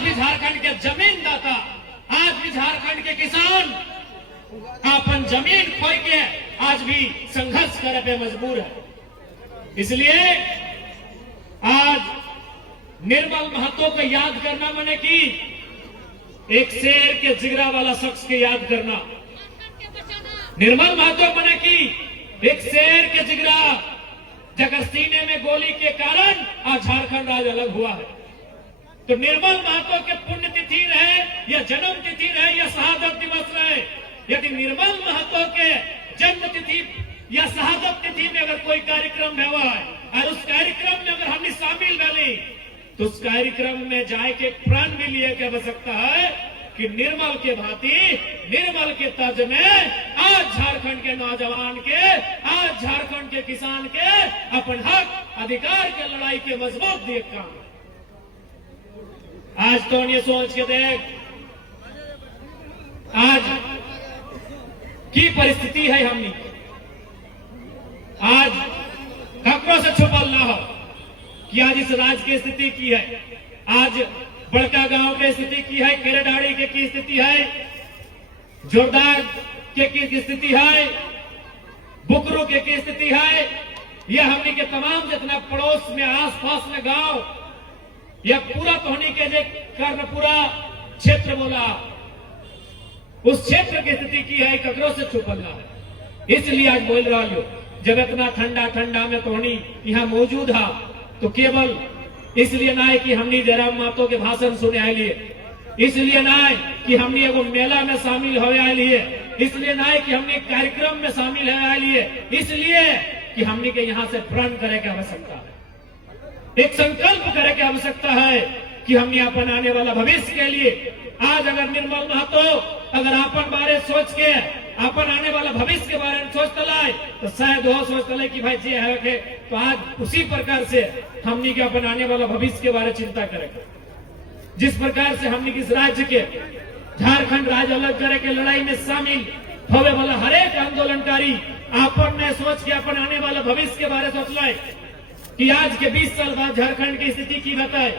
भी झारखंड के जमीनदाता, आज भी झारखंड के किसान अपन जमीन खोई के आज भी संघर्ष करे पे मजबूर है। इसलिए आज निर्मल महतो को याद करना माने कि एक शेर के जिगरा वाला शख्स के याद करना। निर्मल महतो माने कि एक शेर के जिगरा जगह सीने में गोली के कारण आज झारखंड राज्य अलग हुआ है। तो निर्मल महतो के पुण्यतिथि रहे या जन्म तिथि रहे या शहादत दिवस रहे, यदि निर्मल महतो के जन्म तिथि या शहादत तिथि में अगर कोई कार्यक्रम हुआ है और उस कार्यक्रम में अगर हमने शामिल बने तो उस कार्यक्रम में जाए के प्रण भी लिए के आवश्यकता है कि निर्मल के भांति, निर्मल के तर्ज में आज झारखंड के नौजवान के, आज झारखंड के किसान के अपन हक अधिकार के लड़ाई के मजबूत दिए काम। आज तो ये सोच के देख आज की परिस्थिति है हमनी, आज खबरों से छुपल ना हो कि आज इस राज्य की स्थिति की है, आज बड़का गांव की स्थिति की है, केरेडाड़ी के की स्थिति है, जोरदार के की स्थिति है, बुकरू के की स्थिति है। यह हमनी के तमाम जितना पड़ोस में आसपास में गांव या पूरा तोहनी के जो कर्णपुरा क्षेत्र बोला उस क्षेत्र की स्थिति की है, ककरों से छुपलना है। इसलिए आज बोल रहा हूं, जब इतना ठंडा ठंडा में तोहनी यहाँ मौजूद है तो केवल इसलिए ना है कि हमने जयराम महतो के भाषण सुने आए लिए, इसलिए ना है कि हमने एगो मेला में शामिल हो आए लिए, इसलिए ना है कि हमने कार्यक्रम में शामिल हो आए लिए, इसलिए कि हमने के यहाँ से प्रण करे की आवश्यकता है, एक संकल्प करे की आवश्यकता है कि हमने अपन आने वाला भविष्य के लिए आज अगर निर्मल महतो अगर अपन बारे सोच के अपन आने वाला भविष्य के बारे में सोच तलाए तो शायद वो सोच तले कि भाई जे है के तो आज उसी प्रकार से हमनी के अपन आने वाला भविष्य के बारे चिंता करेंगे। जिस प्रकार से हमनी किस राज्य के झारखंड राज्य अलग करे के लड़ाई में शामिल होने वाला हर एक आंदोलनकारी अपन ने सोच के अपन आने वाला भविष्य के बारे सोच लाए कि आज के 20 साल बाद झारखंड की स्थिति की बताए,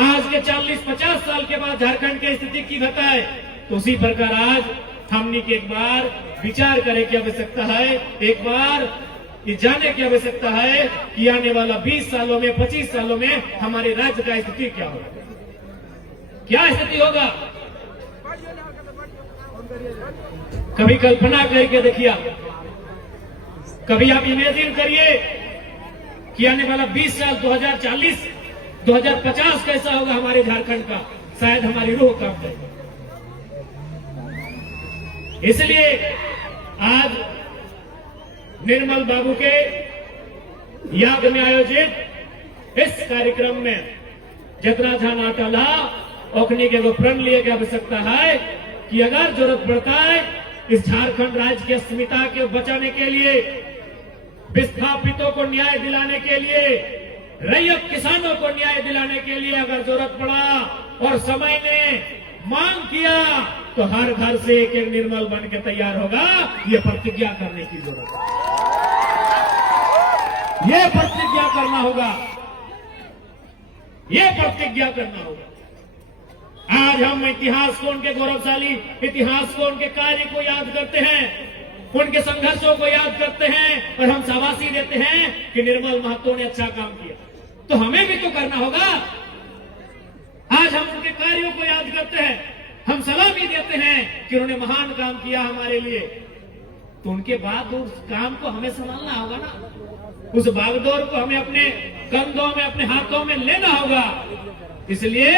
आज के 40-50 साल के बाद झारखंड की स्थिति की बताए, तो उसी प्रकार आज हमनी के एक बार विचार करे की आवश्यकता है, एक बार ये जाने की आवश्यकता है कि आने वाला 20 सालों में 25 सालों में हमारे राज्य का स्थिति क्या होगा, क्या स्थिति होगा। कभी कल्पना करके देखिए, कभी आप इमेजिन करिए कि आने वाला 20 साल 2040 2050 कैसा होगा हमारे झारखंड का, शायद हमारी रूह कांप जाएगी। इसलिए आज निर्मल बाबू के याद में आयोजित इस कार्यक्रम में जितना ध्यान अटल ओखनी के प्रण लिए की आवश्यकता है कि अगर जरूरत पड़ता है इस झारखंड राज्य की अस्मिता के बचाने के लिए, विस्थापितों को न्याय दिलाने के लिए, रैयत किसानों को न्याय दिलाने के लिए अगर जरूरत पड़ा और समय ने मांग किया तो हर घर से एक एक निर्मल बन के तैयार होगा। ये प्रतिज्ञा करने की जरूरत है, ये प्रतिज्ञा करना होगा, ये प्रतिज्ञा करना होगा। आज हम इतिहास को, उनके गौरवशाली इतिहास को, उनके कार्य को याद करते हैं, उनके संघर्षों को याद करते हैं और हम शाबाशी देते हैं कि निर्मल महतो ने अच्छा काम किया, तो हमें भी तो करना होगा। आज हम उनके कार्यों को याद करते हैं, हम सलामी देते हैं कि उन्होंने महान काम किया हमारे लिए, तो उनके बाद उस काम को हमें संभालना होगा ना, उस बागडोर को हमें अपने कंधों में, अपने हाथों में लेना होगा। इसलिए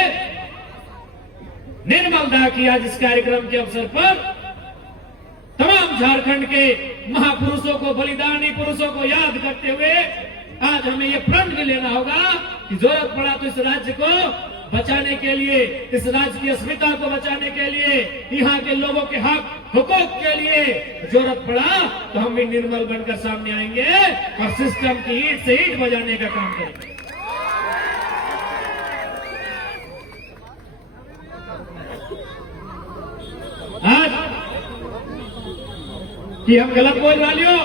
निर्मल दा की आज इस कार्यक्रम के अवसर पर तमाम झारखंड के महापुरुषों को, बलिदानी पुरुषों को याद करते हुए आज हमें ये प्रण भी लेना होगा कि जरूरत पड़ा तो इस राज्य को बचाने के लिए, इस राज्य की अस्मिता को बचाने के लिए, यहाँ के लोगों के हक हुकूक के लिए जरूरत पड़ा तो हम भी निर्मल बनकर सामने आएंगे और सिस्टम की ईंट से ईंट बजाने का काम करेंगे। आज कि हम गलत बोल रहा लियो,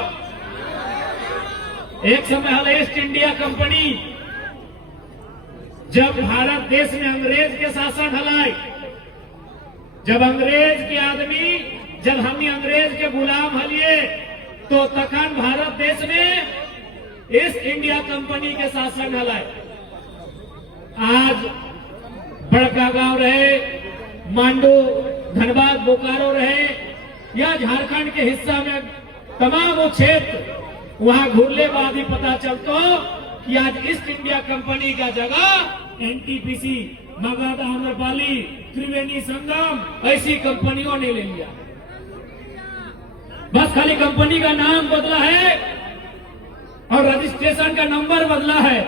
एक समय हाल ईस्ट इंडिया कंपनी जब भारत देश में अंग्रेज के शासन हलाए, जब अंग्रेज के आदमी, जब हमने अंग्रेज के गुलाम हलिए, तो तखन भारत देश में ईस्ट इंडिया कंपनी के शासन हलाए। आज बड़का गांव रहे, मांडू, धनबाद, बोकारो रहे या झारखंड के हिस्सा में तमाम वो क्षेत्र, वहां घूरने बाद ही पता चलता कि आज ईस्ट इंडिया कंपनी का जगह एनटीपीसी, मगध, आम्रपाली, त्रिवेणी संगम ऐसी कंपनियों ने ले लिया। बस खाली कंपनी का नाम बदला है और रजिस्ट्रेशन का नंबर बदला है।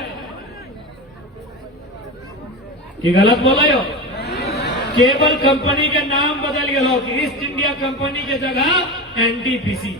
कि गलत बोला हो? केवल कंपनी के नाम बदल गया, ईस्ट इंडिया कंपनी के जगह एनटीपीसी।